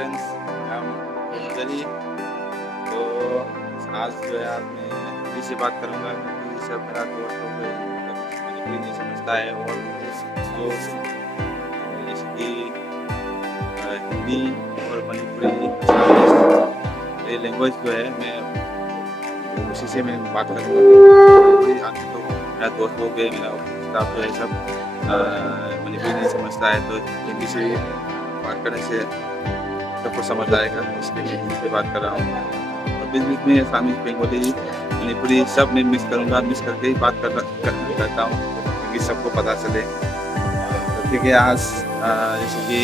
Friends, हम जरी तो आज जो है आज मैं हिंदी से बात करूँगा क्योंकि सब मेरा दोस्त लोग मणिपुरी नहीं समझता है और जो इसकी हिंदी और मणिपुरी ये लैंग्वेज जो है मैं उसी से मैं बात करूँगा। आगे तो मेरा दोस्त लोग है, मेरा स्टाफ जो है सब मणिपुरी नहीं समझता है तो हिंदी से बात करने से सबको समझ आएगा, इसके लिए हिंदी से बात कर रहा हूँ। और बीच बीच में असामीज, बंगाली, मणिपुरी सब मैं मिक्स करूँगा, मिक्स करके ही बात करता हूँ क्योंकि सबको पता चले। तो ठीक है, आज जैसे कि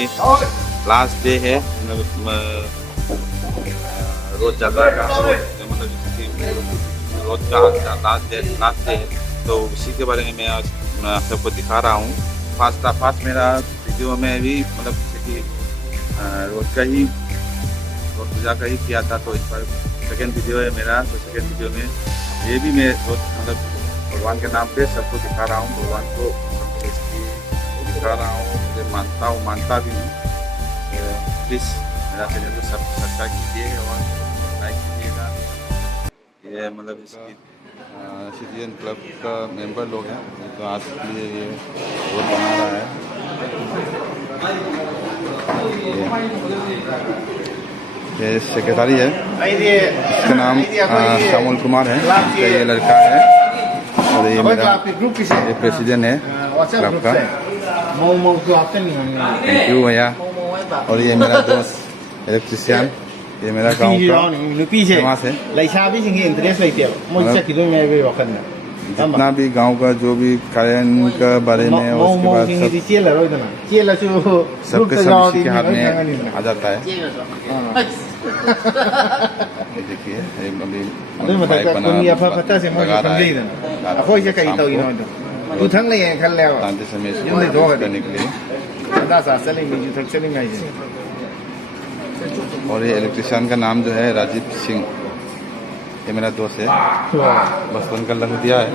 लास्ट डे है, रोज जाता का मतलब रोज का लास्ट डे है, तो उसी के बारे में मैं आज सबको दिखा रहा हूँ। फास्ट मेरा वीडियो में भी मतलब जैसे कि रोज पूजा का ही किया था, तो इस बार सेकेंड वीडियो है मेरा। तो सेकेंड वीडियो में ये भी मैं रोज मतलब भगवान के नाम पे सबको दिखा रहा हूँ, भगवान को दिखा रहा हूँ, मुझे मानता भी हूँ। प्लीज़ मेरा चैनल को सब्सक्राइब कीजिए और लाइक कीजिएगा। ये मतलब इसकी सिटीजन क्लब का मेंबर लोग हैं, तो आज के लिए ये रोड बना रहा है। ये सेक्रेटरी है, इसका नाम श्यामल कुमार है, ये लड़का है और ये मेरा ये प्रेसिडेंट है क्लब का। थैंक यू भैया। और ये मेरा दोस्त इलेक्ट्रिशियन, ये मेरा गाँव का फेमस है। जितना भी गांव का जो भी कार्य का बारे में और उसके बाद सबके सब इसी के हाथ में आ जाता है। देखिए अभी माइक बना लगा रहा है शांति समय करने के लिए। और ये इलेक्ट्रिशियन का नाम जो है राजीव सिंह, ये मेरा दोस्त है, बचपन का लंगोटिया है।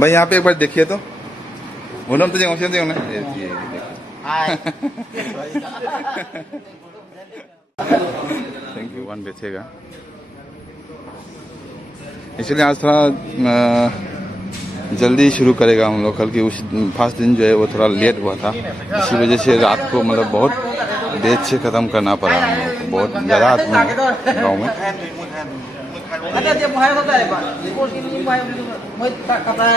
भाई यहाँ पे एक बार देखिए तो बोलो तो ना थैंक यू। वन बेचेगा इसलिए आज थोड़ा जल्दी शुरू करेगा हम लोग। कल की उस फर्स्ट दिन जो है वो थोड़ा लेट हुआ था, इसी वजह से रात को मतलब बहुत देर से ख़त्म करना पड़ा हम लोग को। बहुत ज़्यादा आदमी है गाँव में।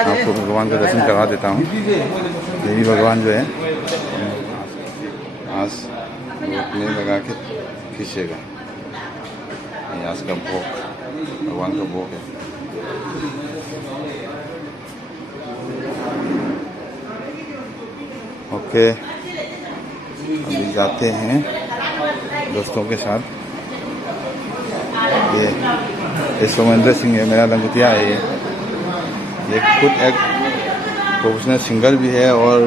आपको भगवान का दर्शन करवा देता हूँ। देवी भगवान जो है आज में लगा के खींचेगा। आज का भोग भगवान का भोग है। ओके, अभी जाते हैं दोस्तों के साथ। ये सोमेंद्र सिंह है, मेरा लंगोटिया है। ये खुद एक प्रोफेशनल सिंगर भी है और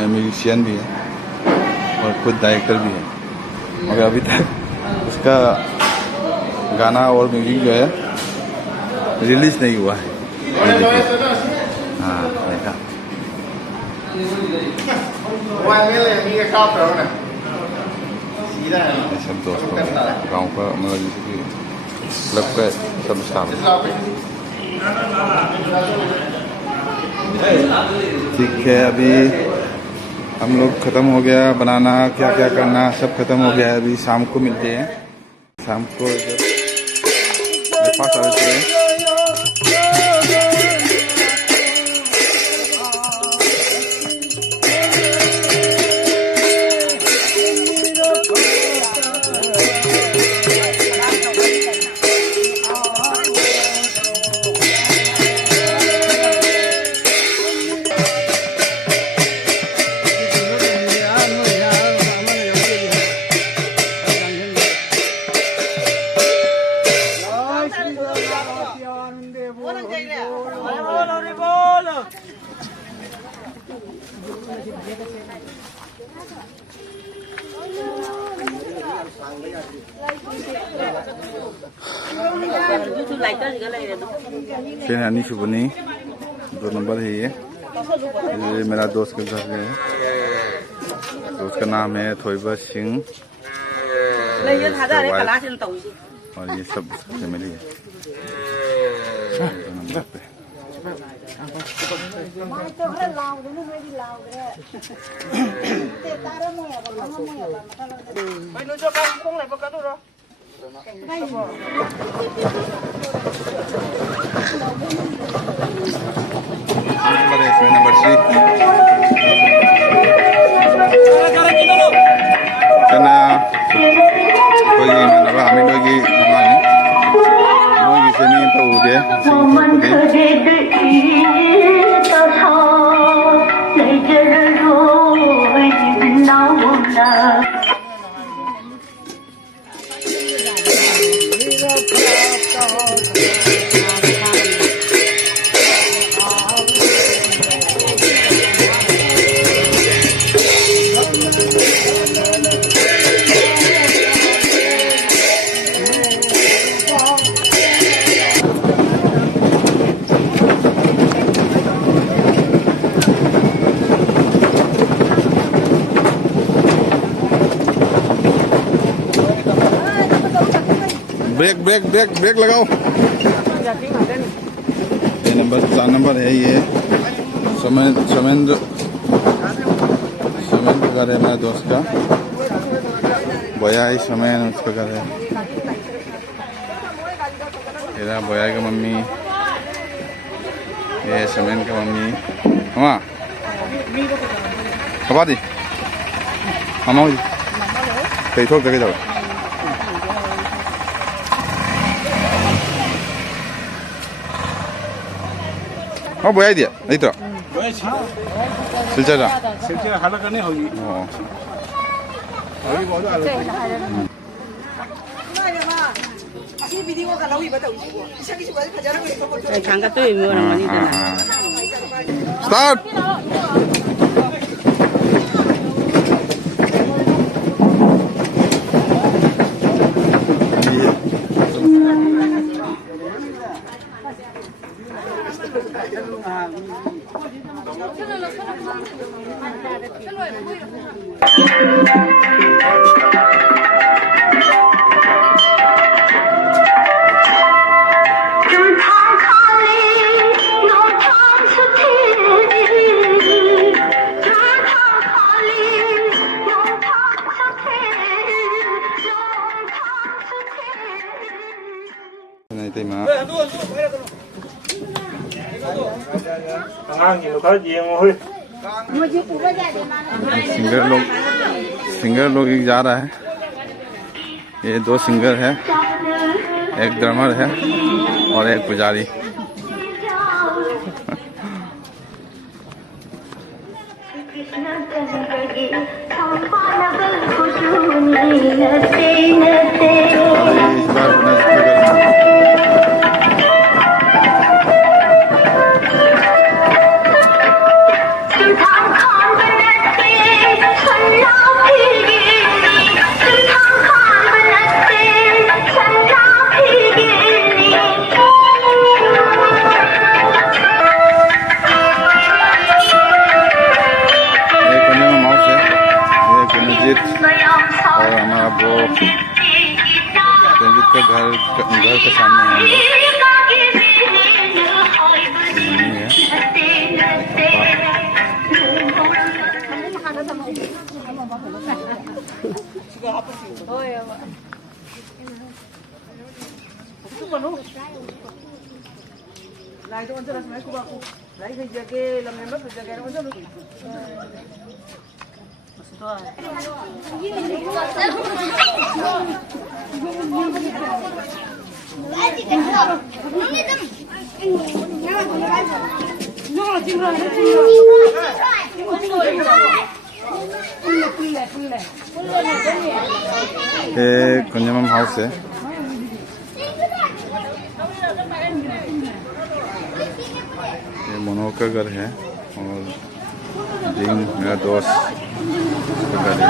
म्यूजिशियन भी है और खुद डायरेक्टर भी है, मगर अभी तक उसका गाना और म्यूजिक जो है रिलीज नहीं हुआ है। हाँ देखा सब दोस्तों गाँव का मतलब जैसे कि क्लब का सब स्टाफ। ठीक है, अभी हम लोग ख़त्म हो गया बनाना, क्या क्या करना सब ख़त्म हो गया है। अभी शाम को मिलते हैं। शाम को जब पास आ जाते हैं Sini Ani Subuni 2 नंबर है ये। ये मेरा दोस्त का घर है, तो उसका नाम है थोइबा सिंह और ये सब फैमिली है। Number 3 karena bagi mana ba kami lagi mangani lagi sini tahu dia brake लगाओ। ये नंबर 4 नंबर है, ये समेंद्र घर है मेरे दोस्त का, बोयाई समेन उसका घर है। ये बोयाई का मम्मी, ये समेन का मम्मी। हमा कबा दी हमा कई ठोक जगह जाओ। हाँ बोया दिया नहीं तो सिलचर हाल करने होगी। स्टार्ट सिंगर लोग जा रहा है। ये 2 सिंगर है, एक ड्रमर है और एक पुजारी। और हमारा वो रंजित का घर के सामने है। ये कुंजमम हाउस है। ये मनोहर का घर है और जिन मेरा दोस्त का घर है।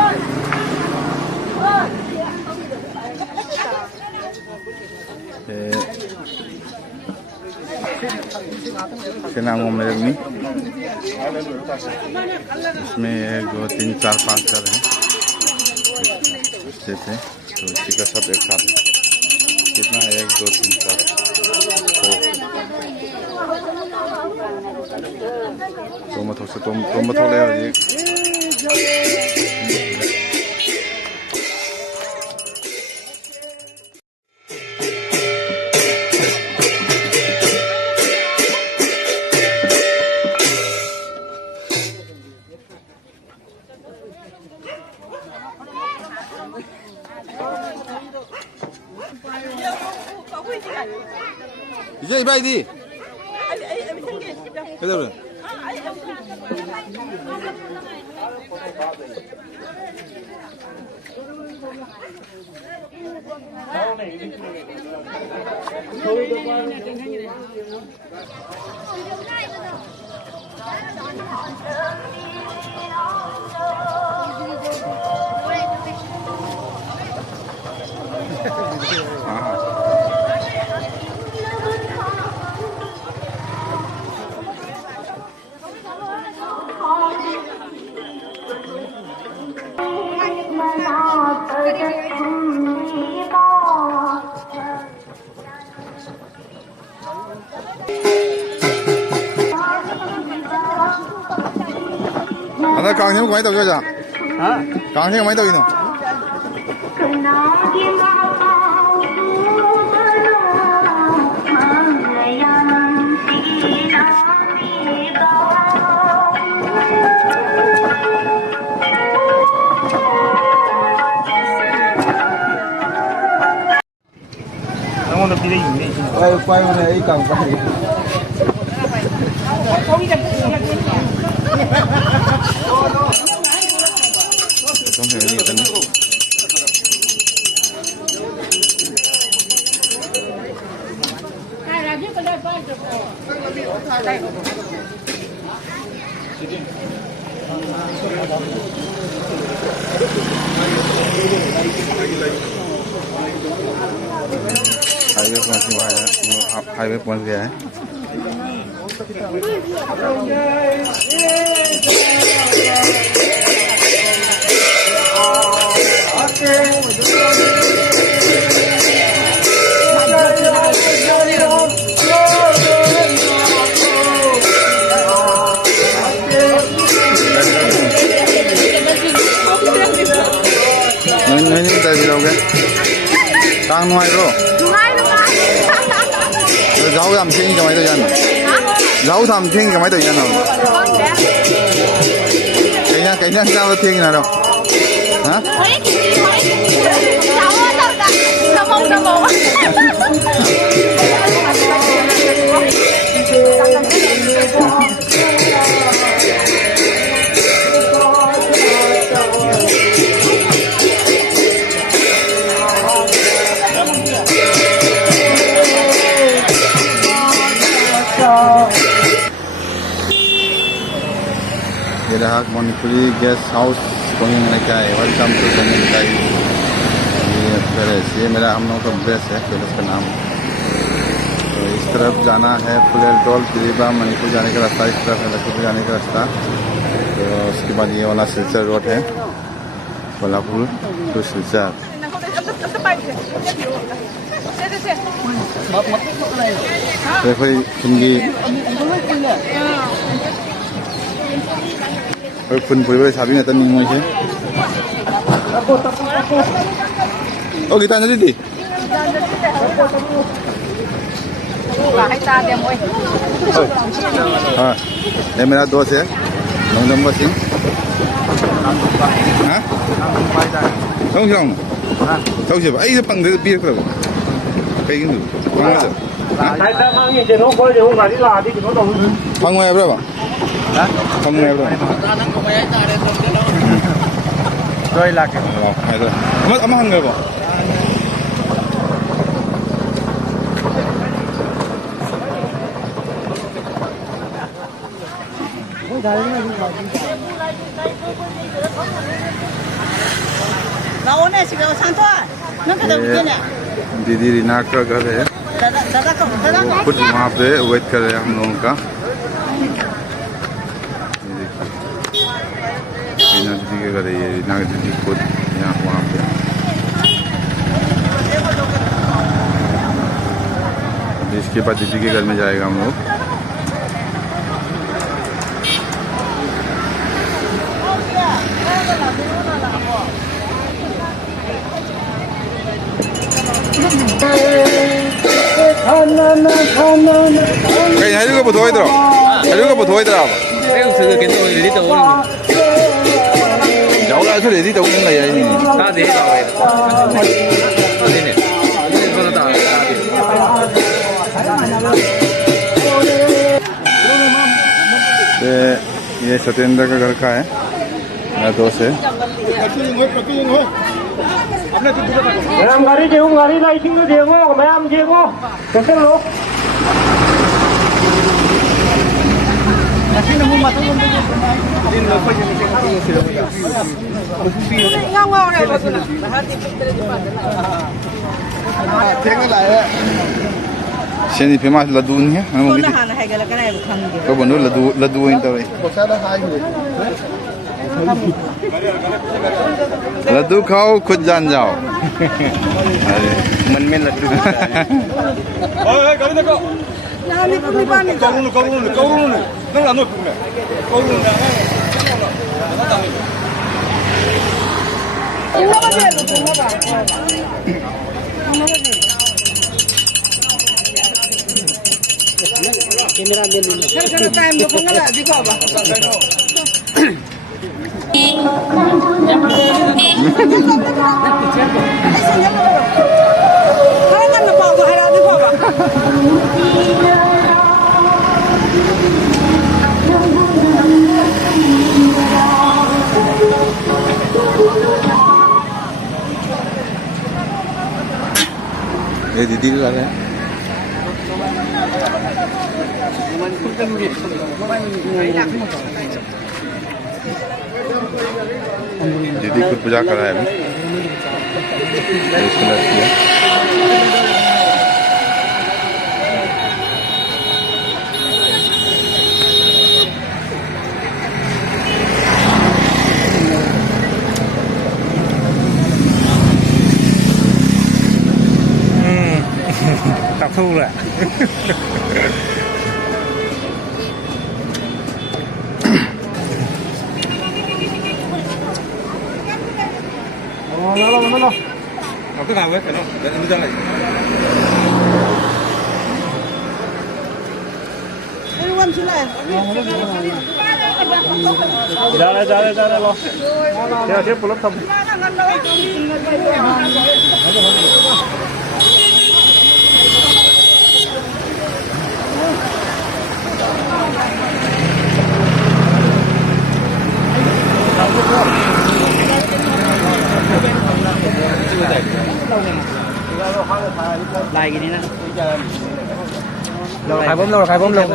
सेनांगो मेरे इसमें 1 2 3 4 5 घर है जैसे, तो इसी का सब एक साथ कितना है 1 2 3 4 तो मत से तो मत हो ले 이제 이봐야지. 그대로. 나 강행 많이 더 가자. 강행 많이 더 이노. quay này ấy càng quay không hiểu gì tên highway पहुंच गया है। नहीं तय जाओगे कांग नुआई रो जाओ हम थे कमाई तो जाना जाओ हम थे कमाई तो जाना कहीं जाओ थे ना रो हाँ ये रहा मणिपुरी गेस्ट हाउस कोहिंग का है। वेलकम टू कोहिंग का ये पैलेस, ये मेरा हम लोगों का ड्रेस है पैलेस का नाम। तो इस तरफ जाना है फुलेल टोल त्रिबा मणिपुर जाने का रास्ता, इस तरफ है लखनऊ जाने का रास्ता। तो उसके बाद ये वाला सिलचर रोड है कोल्हापुर टू सिलचर। देखो हिंदी फुन फुल साबी ना नहीं मुझे ओ गीतांजलि दी हाँ ये मेरा दोस्त है नवदम्बर सिंह। हाँ तौसे आई से पंग पीर करो कहीं पंग में अब không nghe rồi. Rồi là cái rồi. Mất ấm hơn người bỏ. दीदी रीना का घर है। कुछ वहाँ पे वेट कर रहे हैं हम लोगों का। ये देखिए रीना दीदी के घर है, ये रीना दीदी खुद यहाँ वहाँ पे। इसके बाद दीदी के घर में जाएगा हम लोग। कहीं हरी को बुधवाई तरह, हरी को बुधवाई तरह। जाओ ना ऐसे रेडी तो नहीं लगा ये नहीं। ये सत्येंद्र का घर का है, मेरा दोस्त है। मैम गाड़ी लाइटिंग को देखो, मैम देखो कैसे लो। शेनी फेमस लड्डू नहीं है, तो बनो लड्डू इन तरह लड्डू खाओ खुद जान जाओ। अरे मन में लड्डू ये दीदी का है। दीदी खुद पूजा कर रहा है अभी। tập thu rồi. Nó. Học cái nào ấy phải không? Để em ra này. Em xuống này. Ra đây lo. Theo tiếp lớp thông. Lại cái này nè. Khai bom luôn.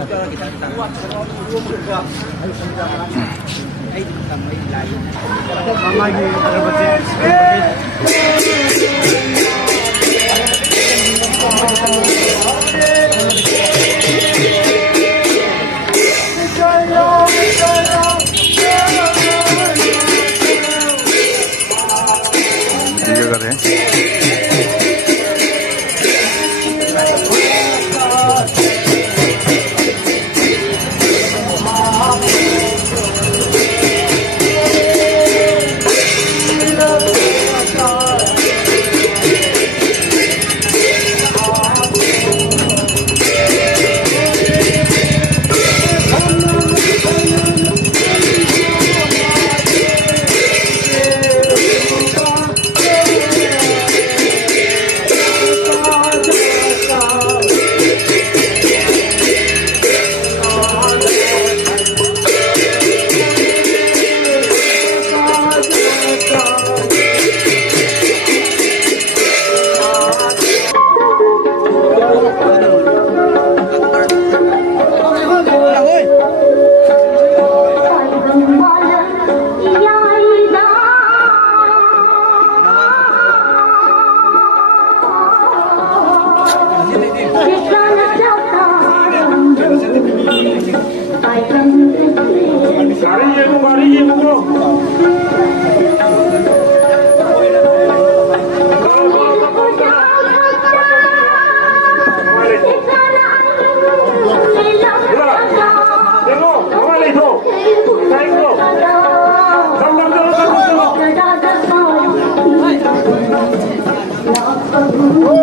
Cảm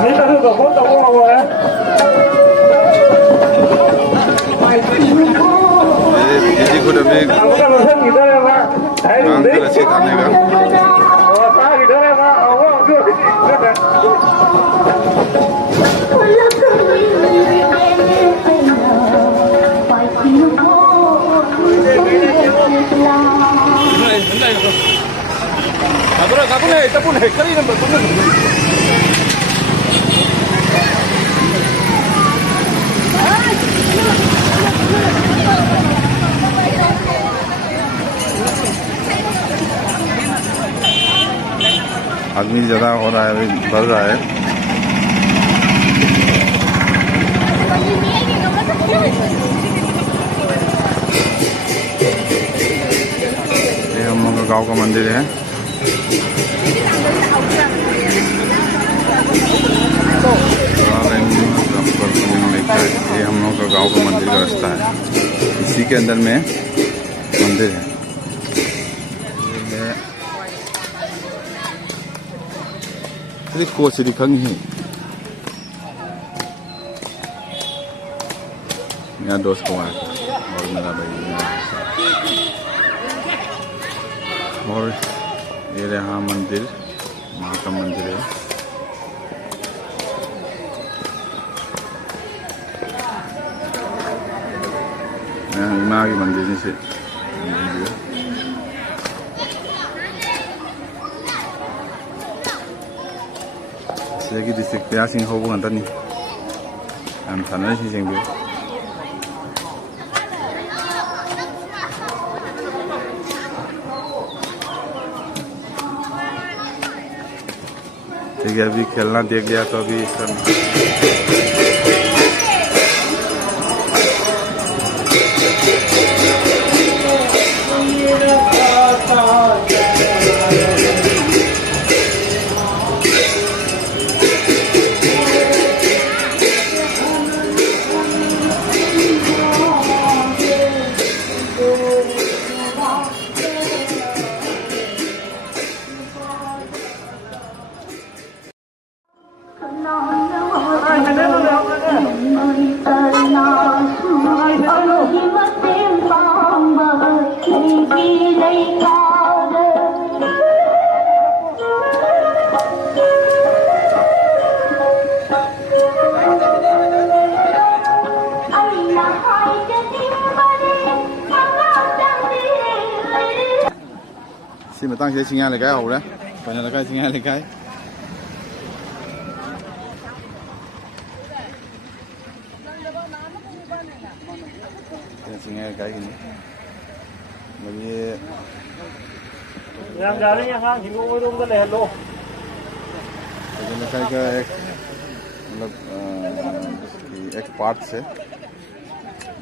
thấy ta được có tổng không rồi đấy. दीदी को अभी Aku kan urusan gitu ya Pak. Saya काम di कर अच्छे खाने का oh saya gitu ya Pak. Oh aduh. आदमी ज़्यादा हो रहा है, अभी बढ़ रहा है। ये हम लोग का गांव का मंदिर है। ये हम लोग का गांव का मंदिर का रास्ता है, इसी के अंदर में मंदिर है। ये कोसरी खंगी यहाँ दोस्त को आया और मेरा भाई और ये रहा मंदिर, माँ का मंदिर है। माँ की मंदिर से सिदगी district प्लेयारसिंग हौबो ngantani am sanai singbu ठीक है। अभी खेलना देख लिया तो अभी सब xin mà tăng sẽ xin ăn là cái hậu đấy, phải là cái xin ăn là cái xin ăn cái gì bởi Làm ra đấy nha ha, thì ngồi luôn cái này luôn. vì cái मतलब एक part से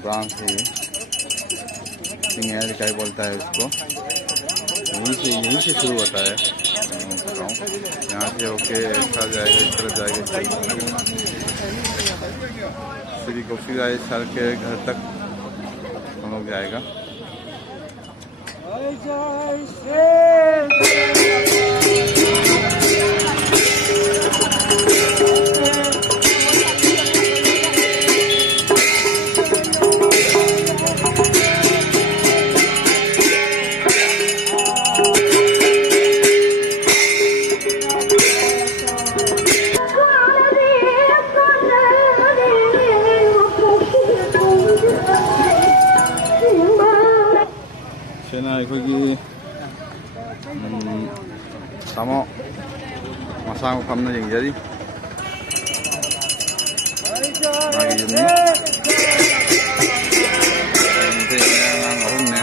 branch है, सिंगेर इकाई बोलता है इसको। यहीं से शुरू होता है गाँव, यहाँ से होके ऐसा जाएगा, इस तरह जाएगा, श्री गोपी राय सर के घर तक हम लोग जाएगा। ꯑꯩꯈꯣꯏꯒꯤ ꯇꯥꯃꯣ ꯃꯁꯥ ꯃꯐꯝꯅ ꯌꯦꯡꯖꯔꯤ ꯃꯥꯒꯤ ꯌꯨꯝꯅꯤ ꯑꯉꯥꯡ ꯑꯍꯨꯝꯅꯦ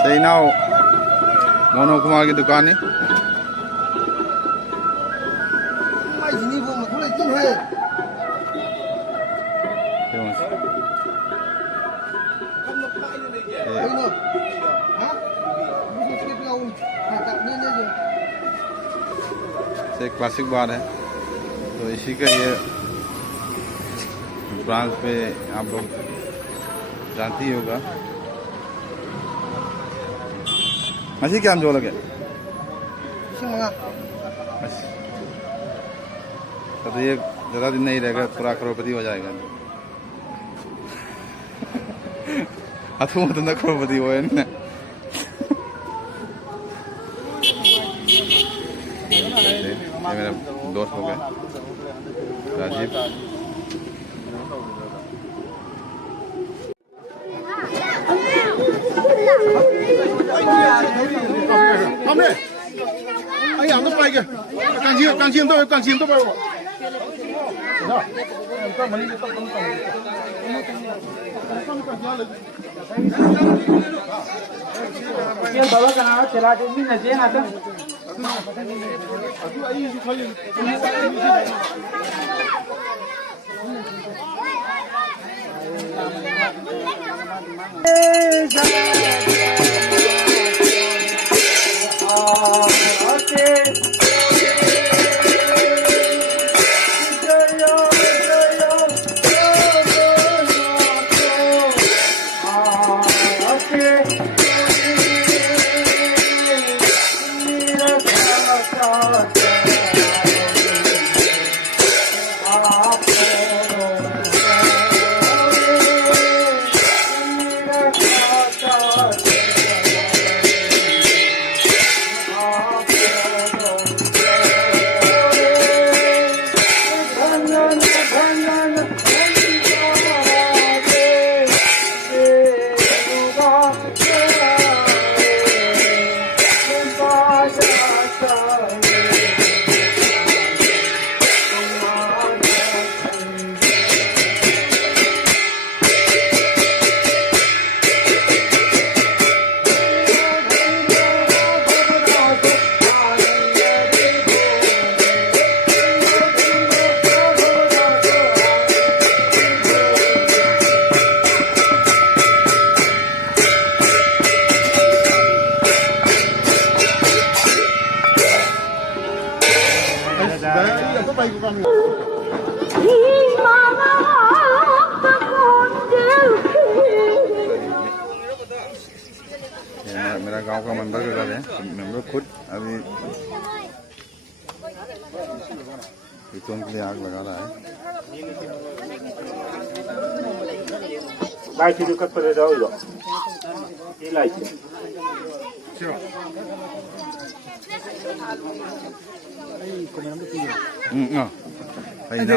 सही ना हो मोनो कुमार की दुकान है एक क्लासिक बार है तो इसी का ये ब्रांच पे आप लोग जानती ही होगा मछली क्या हम जो लगे तो ये ज़्यादा दिन नहीं रहेगा पूरा करोड़पति हो जाएगा हाथों में तो करोड़पति हो ना ये मेरा दोस्त हो गए Rajiv Hombre, ahí ando para allá. Canción, para vos. Yang bawa kenapa celah ini nasi yang ada? मेरा गांव का मेंबर का घर है मेंबर खुद अभी कीर्तन के लिए आग लगा रहा है लाइट दिक्कत पड़े जाओ ये light Thank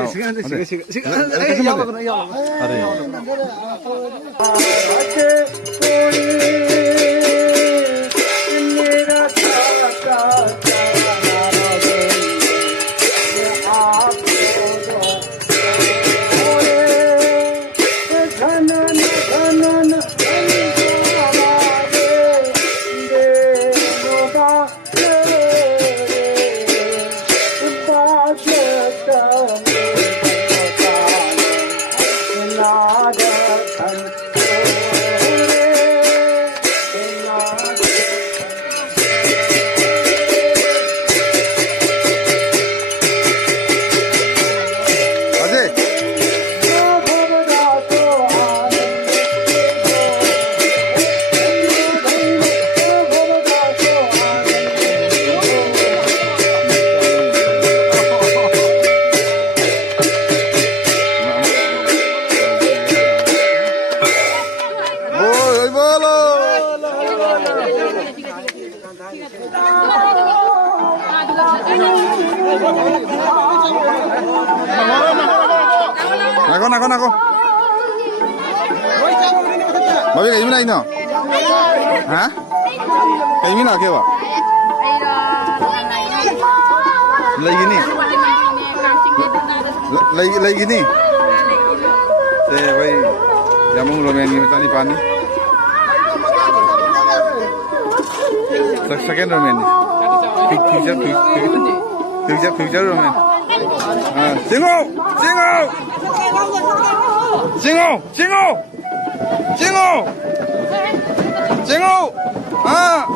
you. 나고. Mà biết cái gì nào? Hả? Cái gì nào kêu à? Lấy gini. Lấy gini. Thế vậy, giờ mong rồi mình tani pani. Second rồi mình. Picture rồi mình. 징호! 아!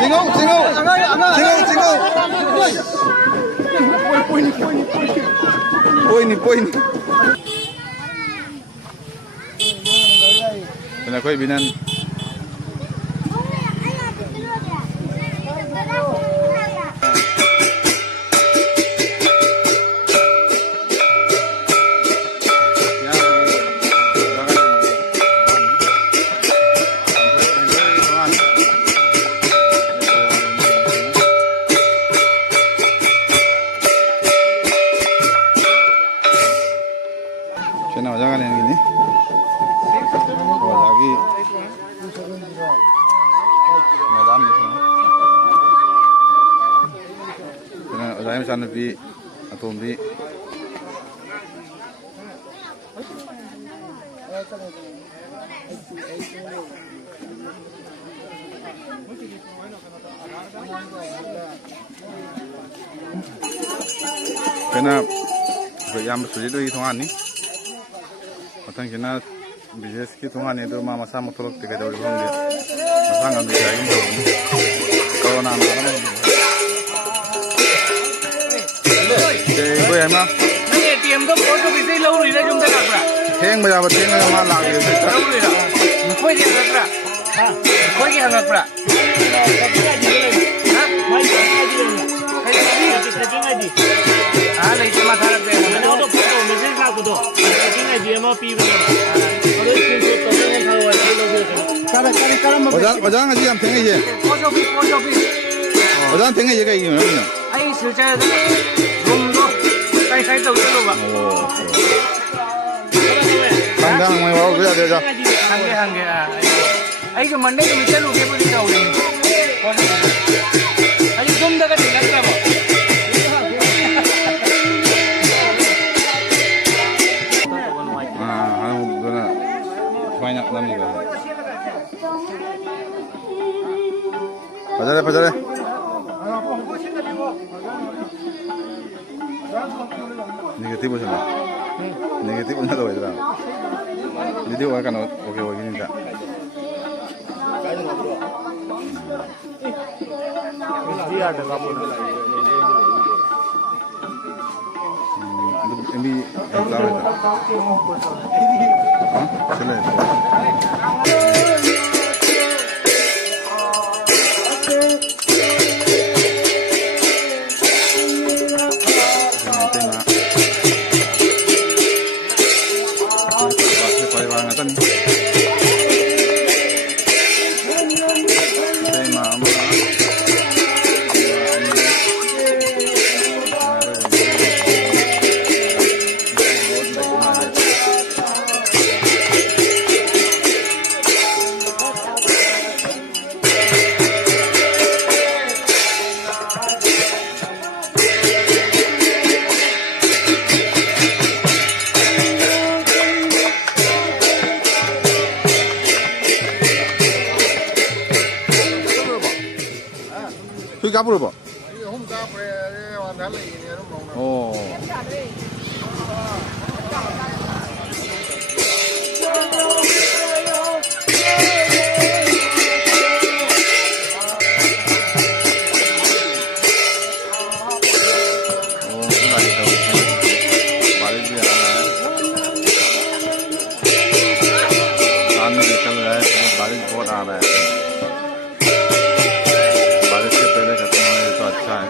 징호! Poini. Là quay bên ăn. Nào jangan yang gini. Oh, lagi medan di sana. Karena saya misalnya di atau di karena yang bersulit itu hitungan nih. Matang kena bisnis kita hanya itu mama sama tolok tiga jauh lebih dia. Matang ambil jalan itu. Kalau nama nama ini. Ibu ya mah. Ini ATM tu foto bisa lalu ini jom tak apa. Heng berapa heng nama lagi. Lalu ini. Kau yang hangat pra. Kau yang hangat pra. Lagi cuma hangat pra. Mana ada foto message aku tu. Ini dia mau pi betul. Kalau screenshot tu yang tahu ada logo. Ojan ngaji am tengah je. Foto pi. Ojan tengah je kayak gimana? Ayo selesai tu. Room tu. Saya tahu dulu pak. Tanggang mau bawa kerja dia. Hangge. Ayo Monday tu mesti lu ke boleh tahu ini. Ayo jom dah kat tinggal apa? Banyak lagi kan. Pajar. Negatif macam mana? Negatif mana tu itu? Jadi orang kan okey ni tak. Dia ada kamu. Ini tahu tak? Selain. Kapur apa? Oh. बारिश के पहले खत्म होने तो अच्छा है।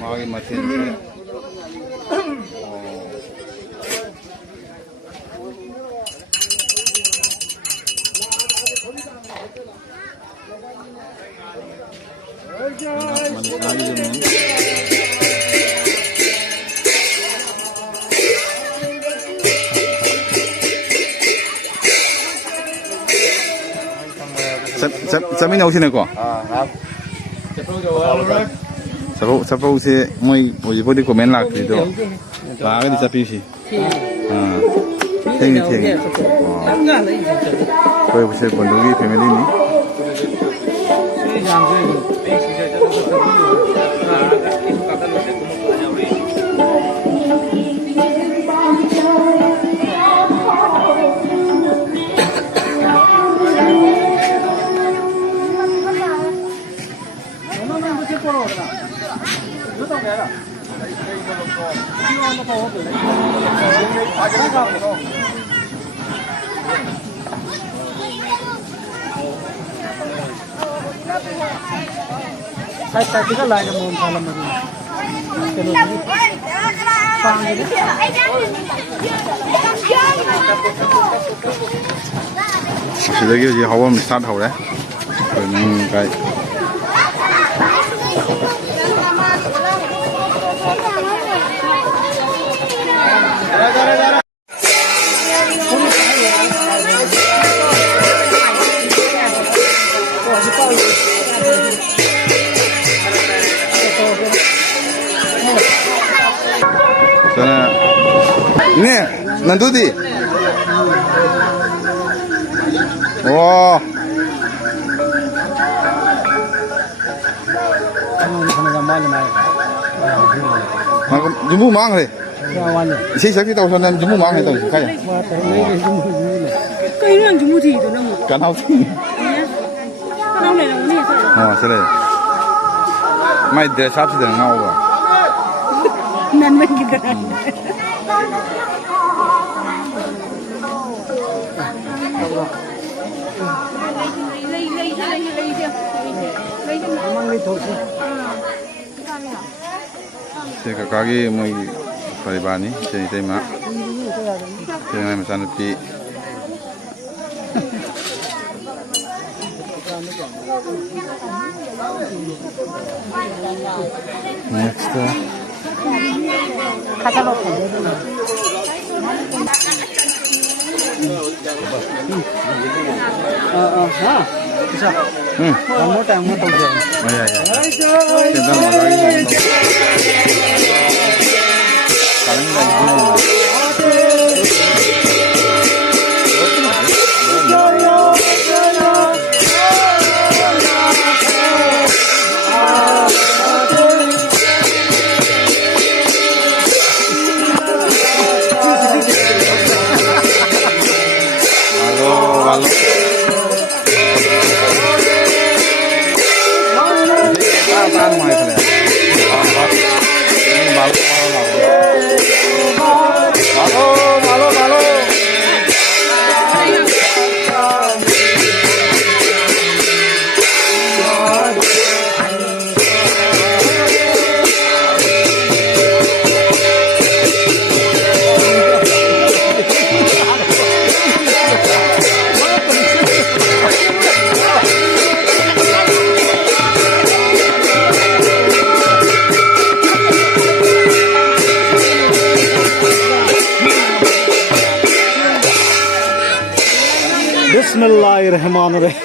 मागे मशीनจะไม่เอาใช่ไหมก่อน ครับ Sapo si moi hoje pode comer lá que do. Paga de sapi si. Ah. Tem. Foi você quando vi family ni. Saya juga lah yang mau malam ini. Bây giờ cái hậu mình start hậu đấy. Rồi mình cái sana ini nanti di wow jumbo mang deh si sakti tahu sana jumbo mang itu kayak cây nó chúng mua thì tụi nó một kan hau cái này là cái này oh sele mai deh sab sih dengan ngau ba nên mình cái này Saya kaki mau peribadi, saya terima. Saya macam nanti. Next. kata apa Bisa. Kamu tahu mau tahu je. Oh ya ya. Kita mau lagi. Sekarang lagi. Halo. Apaan mau itu ya? Ini malu. Bismillahirrahmanirrahim.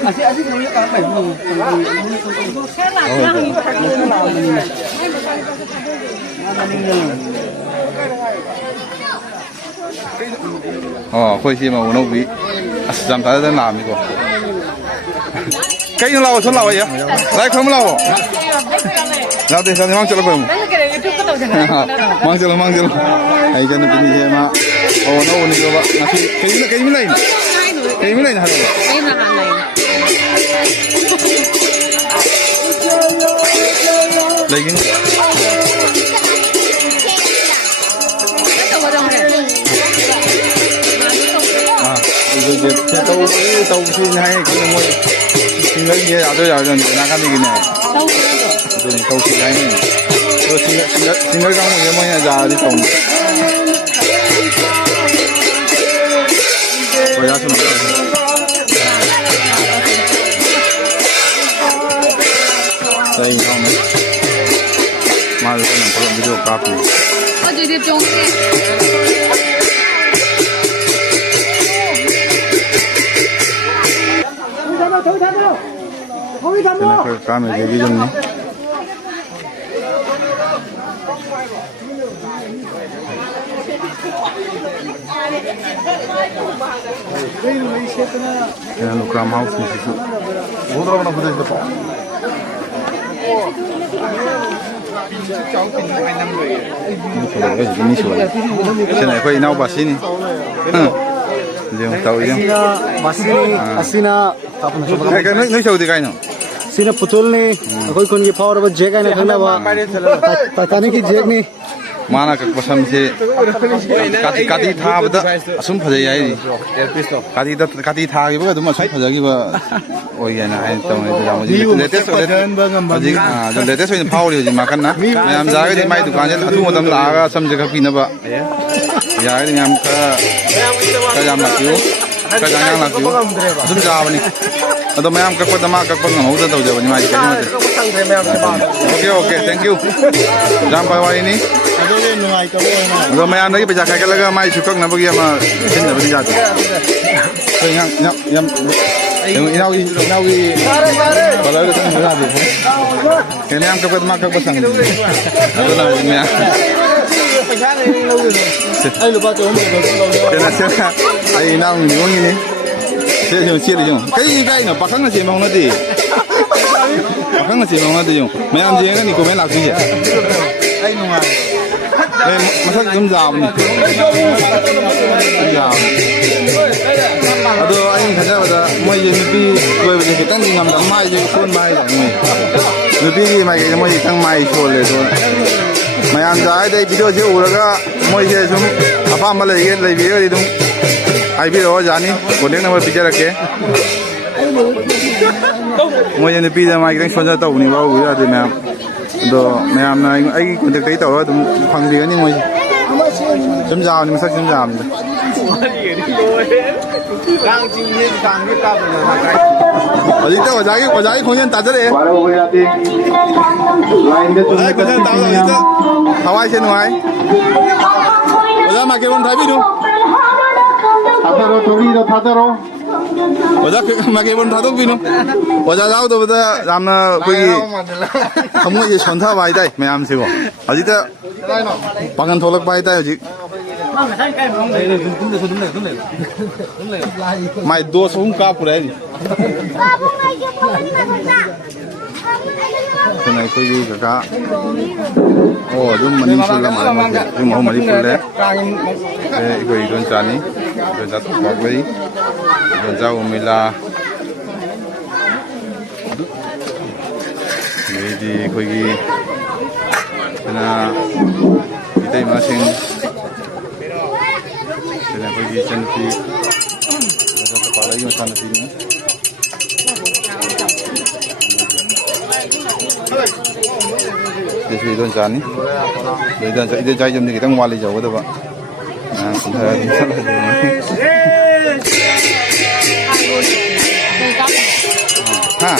Asyik mau lihat apa ini? Oh, khôi si mà uống nước giảm thái đến làm đi cô. Cái nó lau xuống lau vậy? Lại không lau. Lau thì sao thì mang cho nó không? Mang cho nó. Hay cho nó cái gì mà? Oh, nó uống nhiều vậy. Cái này này hả? cái là hàng này Lấy cái à, bây tꯧsi hai cái môi xin lấy gì à tôi giờ rồi na cái gì này rồi tausi hai này tôi xin lấy cái môi môi ra đi tông rồi ra xuống đây không đấy mà rồi nó có video copy我觉得中间。 cái cam này cái gì này cái nó cam house này chứ vô đó nó có thể được cái này phải nấu basi này liền tàu liền Asina cái nói sâu thì cái nào Sina putul ni koi kon ki power ba jeg ai na khangna ba pata ni ki jeg ni mana ka pasam se kati tha bada asum phajai ai kati tha gi ba dum asum phajai gi ba oi ga na ai tong ai da mo ji latest ji jo latest in power ji ma kan na mayam ja ga di mai dukan je atu modam la ga sam je ka pi na ba ya ga ngam ka jam la tiu ka jang la tiu asum ja ba ni ado mayam ka pa ma ka pa ngau da dau je ba ni mai ka ni okay thank you jam pai wai ni rồi mấy anh đấy bây giờ cái là mai chụp các nó bây giờ mà trên là bây giờ thôi nhang nhang nào đi vào đây cái ra được cái này ăn các bạn các bạn sang đó là mấy anh cái là xem ai nào nhiều như này chia được không cái nào bắt khăn là gì mà không nói gì bắt khăn là gì mà không nói gì mấy anh gì cái này có mấy lạc gì vậy masak jam jam ni jam aduh aing khaja bada moi je nipi koi bade kitang ngam dam mai je phone mai da ni nipi gi mai ge moi tang mai chol le to mayam jai dei video je uraga moi je sum apa ma lei bi ge dum ai bi ro jani contact number picture rakke moi je nipi da mai ge sonja tau ni ba u ya de mayam do mayam na ai contact kai tau dum phang di ni moi chấm rào nhưng mà sắc chấm rào này ở đây có giá không nhân tạt ra đấy có nhân tạt rồi chứ Hawaii trên ngoài ở đây mà cái con thái bị đâu ở đây mà cái con thái đâu bị đâu ở đây giáo tôi bây giờ làm là cái không có gì xuân thao bài đây mày làm gì vậy ở đây 방금 돌아가 봐야 돼 아직 mai đua xuống cao của đấy cái này có gì cả ô đúng mình full là mà nhưng mà không mà đi full đấy cái đơn giản đi đơn giản thuộc bọc đấy đơn giản của mình là cái gì cái gì na itay masing sila pagi cantik ada kepala ini sana sini desi don jani ide jai jam ni kita ngwali jauh tu pak ha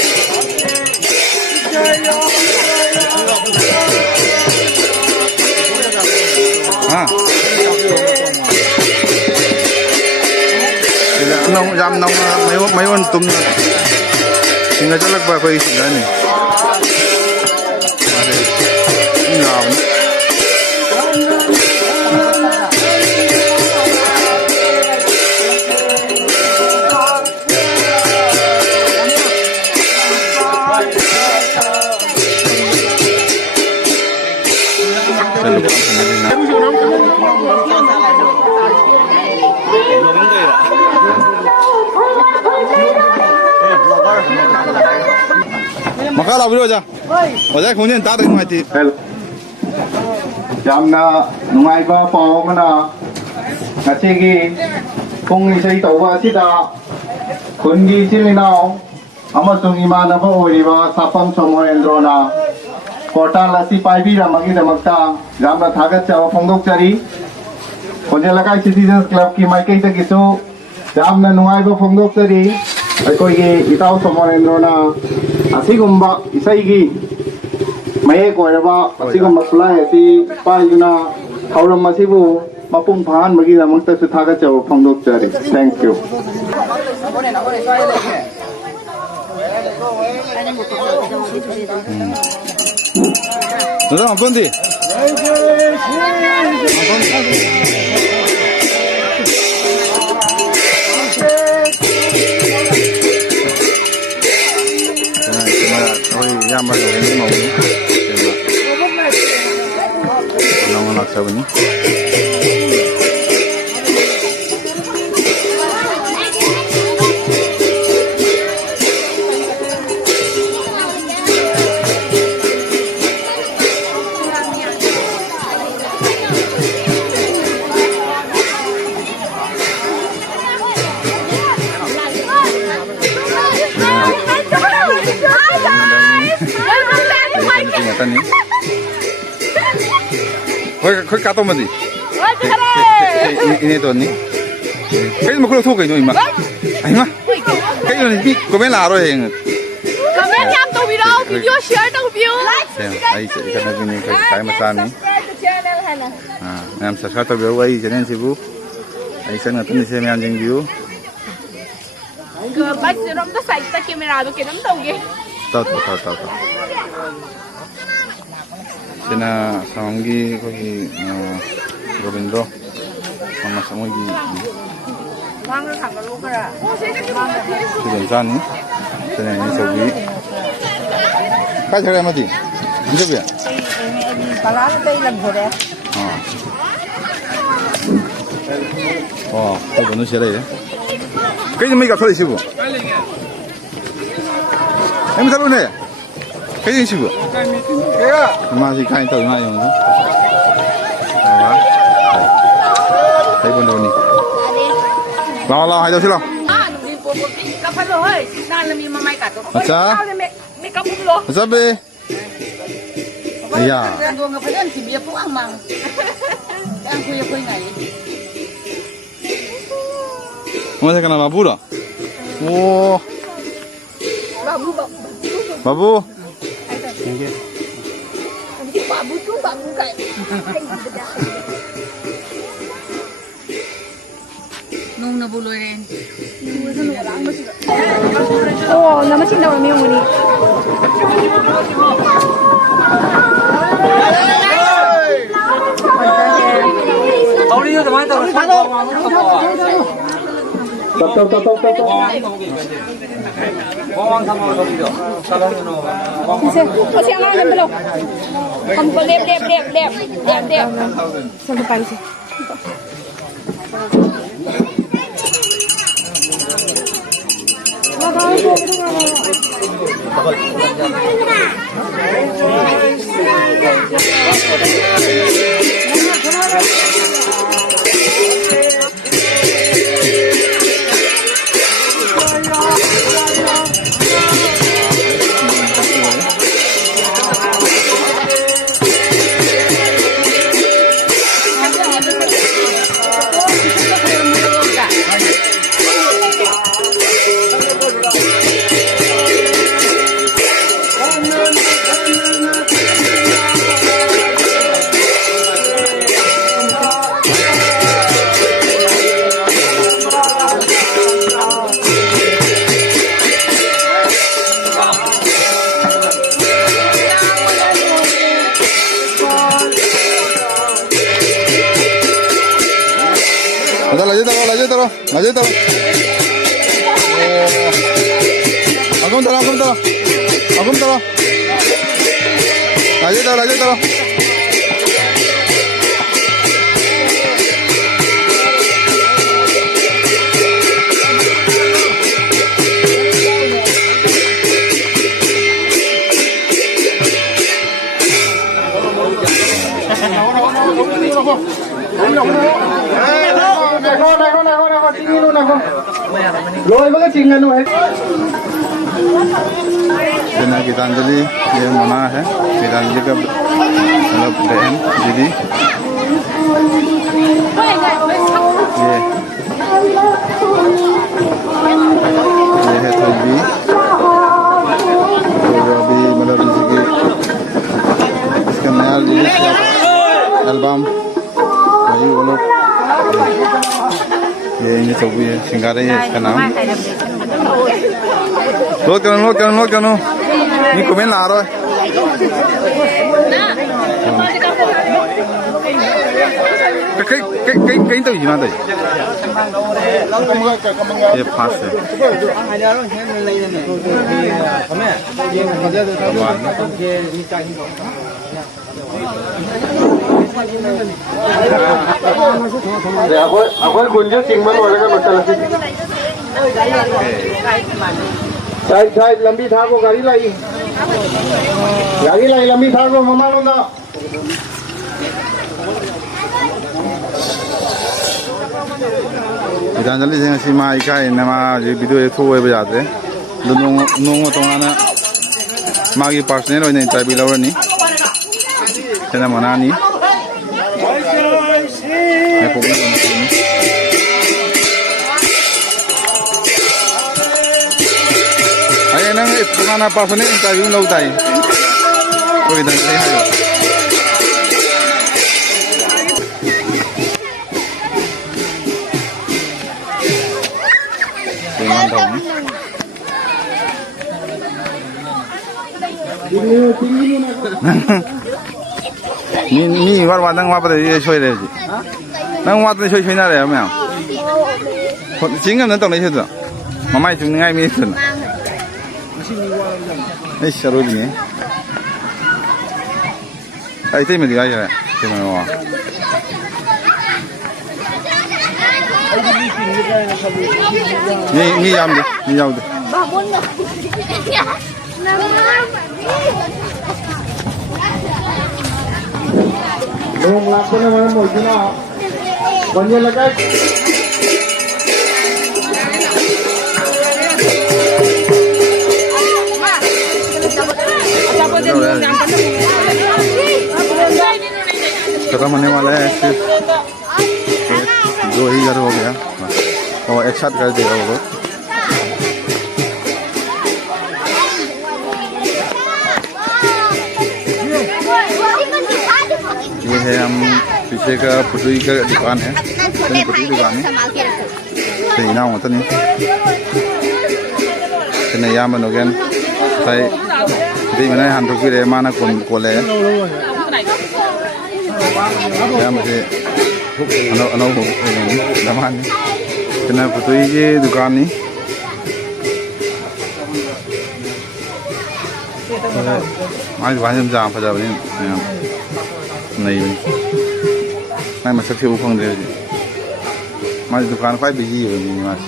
nông jam nông mấy con tôm thì người chắc là phải phải xịn này nào Maka lah video aja. Oja kemudian tak ada yang mati. Jamna nungai ba po mana ngasi gi ꯄꯨꯡ ꯏꯁꯩ ꯇꯧꯕ ꯑꯁꯤꯗ ꯈꯨꯟꯒꯤ ꯏꯆꯤꯜ ꯏꯅꯥꯎ ꯑꯃꯁꯨꯡ ꯏꯃꯥꯟꯅꯕ ꯑꯣꯏꯔꯤꯕ ꯁꯥꯄꯝ ꯁꯣꯃꯣꯔꯦꯟꯗ꯭ꯔꯣꯅ ꯄꯣꯔꯇꯥꯜ ꯑꯁꯤ ꯄꯥꯏꯕꯤꯔꯝꯕꯒꯤꯗꯃꯛꯇ ꯌꯥꯝꯅ ꯊꯥꯒꯠꯆꯕ ꯐꯣꯡꯗꯣꯛꯆꯔꯤ ꯈꯣꯟꯖꯦꯜ ꯂꯩꯀꯥꯏ ꯁꯤꯇꯤꯖꯟꯁ ꯀ꯭ꯂꯕꯀꯤ ꯃꯥꯏꯀꯩꯗꯒꯤꯁꯨ ꯌꯥꯝꯅ ꯅꯨꯡꯉꯥꯏꯕ ꯐꯣꯡꯗꯣꯛꯆꯔꯤ ꯑꯩꯈꯣꯏꯒꯤ ꯏꯇꯥꯎ ꯁꯣꯃꯣꯔꯦꯟꯗ꯭ꯔꯣꯅ ꯑꯁꯤꯒꯨꯝꯕ ꯏꯁꯩꯒꯤ ꯃꯌꯦꯛ ꯑꯣꯏꯔꯕ ꯑꯁꯤꯒꯨꯝꯕ ꯈꯨꯠꯂꯥꯏ ꯑꯁꯤ ꯄꯥꯏꯗꯨꯅ ꯊꯧꯔꯝ ꯑꯁꯤꯕꯨ ꯃꯄꯨꯡ ꯐꯥꯍꯟꯕꯒꯤꯗꯃꯛꯇꯁꯨ ꯊꯥꯒꯠꯆꯕ ꯐꯣꯡꯗꯣꯛꯆꯔꯤ thank you 너랑 안 본디? 우리 양말 왠지 먹니? 너무 낙서보니? Tani. Koi kato madi. Ini tuh nih. Kayaknya mau keluar tuh kayaknya ima. Ima. Kayaknya nih komen lah roh yang. Komen yang tuh video share tuh view. Ayo karena ini kayak macam ni. Ah, yang subscribe tuh view ayo jangan sibuk. Ayo sana tuh nih saya menjeng view. Ke pas rom tuh side tuh kamera tuh kita tahu ge. Tahu. Sina samanggi kogi Gobindo sama samanggi sudah sana sina ini sobi kacar mati ini dia Kalau ada yang boleh. oh itu benar sih ya kayaknya mereka kalau sih bu em tahu nih kayaknya sih bu masih kain tahu nggak yang itu thấy buồn đồ nè lo hay đâu chứ lo Kapan lo hei? Nah, lebih mamai kato. Macam? Make up lo. Macam be iya Dua ngapain sih biar puang mang. Yang kuya ngai. Masa kena babu dah oh babu Babu tu babu kayak. Nung na buloy rin. Oh, nama sih nama miu ni. Kasi ang alam belum. Kamu lep. Sampai pagi sih. Lanjut terus. Akum terus. Lanjut terus. Neko, tinggi lu चिंगनु है सेना गीतांजलि ये मना है गीतांजलि का मतलब बहन दीदी ये है थोड़ी तो अभी मतलब जैसे कि इसका नया रिलीज एल्बम वही वो लोग ये इन्हें सब भी है सिंगार है इसका नाम लोड करो ये कमेंट ला रहा है कहीं तो हिमा दे ये फास्ट है अगर गुंजे चिंगमन वाले का मतलब साइड लंबी था को गाड़ी लाई लंबी था को ममा लोना गीतांजलि से सीमा इका इनमा ये वीडियो एक थोड़े बजाते नोंग तो आना मागी पर्सनल होने इंटरव्यू लवरनी सेना मनानी अरे नंग तुम्हारा पर्सनल इंटरव्यू लौटा है कोई ढंग से हैนี่ว่านั่งว่าไปเลยช่วยเลยสินั่งว่าจะช่วยน่าเลยไหมอ่ะจริงกันนั่นต้องเลยใช่ไหมมาไม่ถึงง่ายไม่ถึงไอ้ชาลูดีเนี่ยไอ้ที่มันดีอะไรใช่ไหมวะนี่ยำดินี่ยำดิ लोग लाखों में मैंने मोजना बनने लगा खत्म होने वाला है सिर्फ 2 ही घर हो गया और एक साथ कर देगा वो लोग ये है हम पीछे का पुटुई का दुकान है पुटुई दुकान है तो इना होता नहीं तो नहीं यहाँ बनोगे ताई दी मैंने हांडो की रे माना कोले यहाँ मुझे अनो दमान तो ना पुटुई की दुकान नहीं आज वहाँ से जाम फजा बनी नहीं मैं मसक से ऊपर दे जी हमारी दुकान काफी बिजी है जी हमारी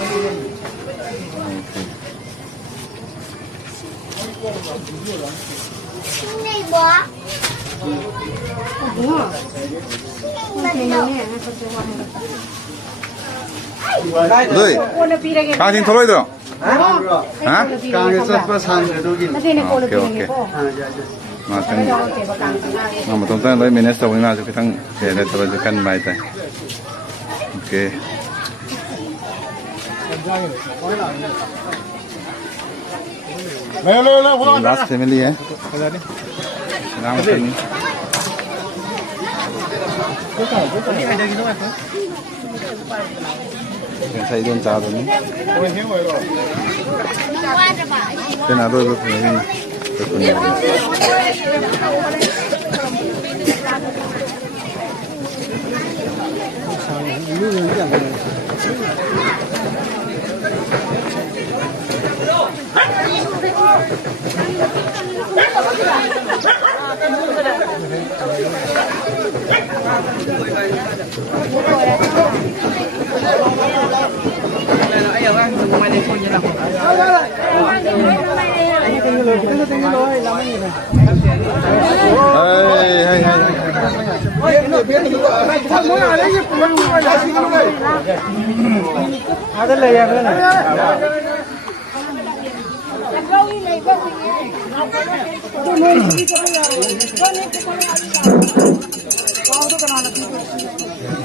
Doi, kang sing toloi dong? Hah? कहाँ सब पर शांत है तो कि Oke oke. Macam, nama tonton lagi minus tahu ni masuk kita ada teruskan baik tak? Oke. Last family ya. Nama sini. Yang saya don cah tu ni. Kena dua betul ni. ada lah ya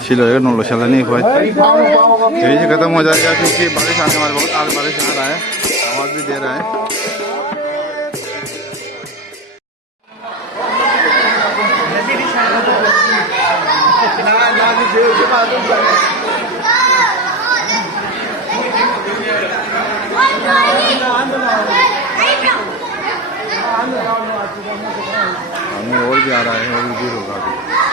सिलोएगा नौ लोशल नहीं कोई यही से खत्म हो जाएगा क्योंकि बारिश आने वाला बहुत आज बारिश आ रहा है आवाज़ भी दे रहा है। और भी आ रहा है और भी भीड़ होगा अभी।